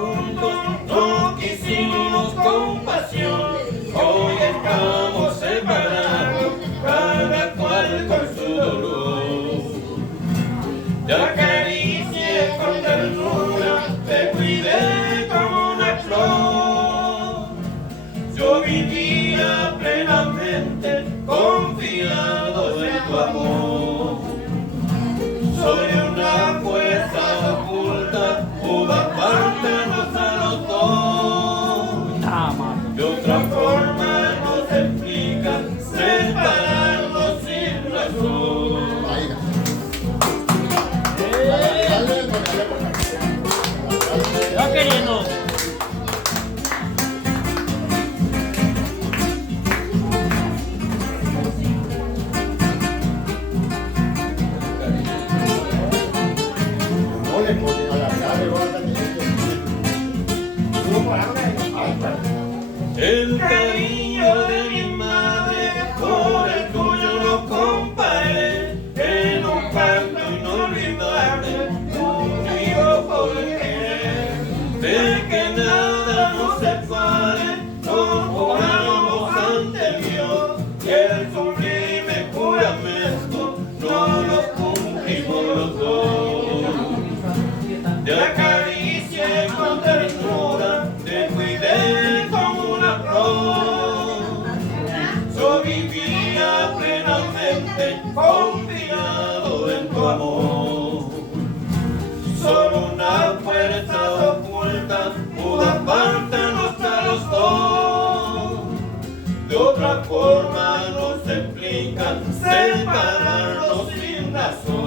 juntos nos quisimos con pasión. Hoy estamos separados, cada cual con su dolor. Te acaricié con ternura, te cuidé como una flor. Yo vivía plenamente confiado en tu amor. Soy una fuerza oculta, pudo apartarnos a los dos. De otra forma no se explica separarnos sin razón. Va queriendo. El cariño de mi madre por el tuyo lo comparé en un pacto inolvidable, conmigo por querer, de que nada nos separe, nos juramos ante Dios, y el sublime juramento no lo cumplimos los dos. Te acaricié con ternura, te cuidé como una flor. Yo vivía plenamente confiado en tu amor. Solo una fuerza oculta pudo apartarnos a los dos. De otra forma no se explica separarnos sin razón.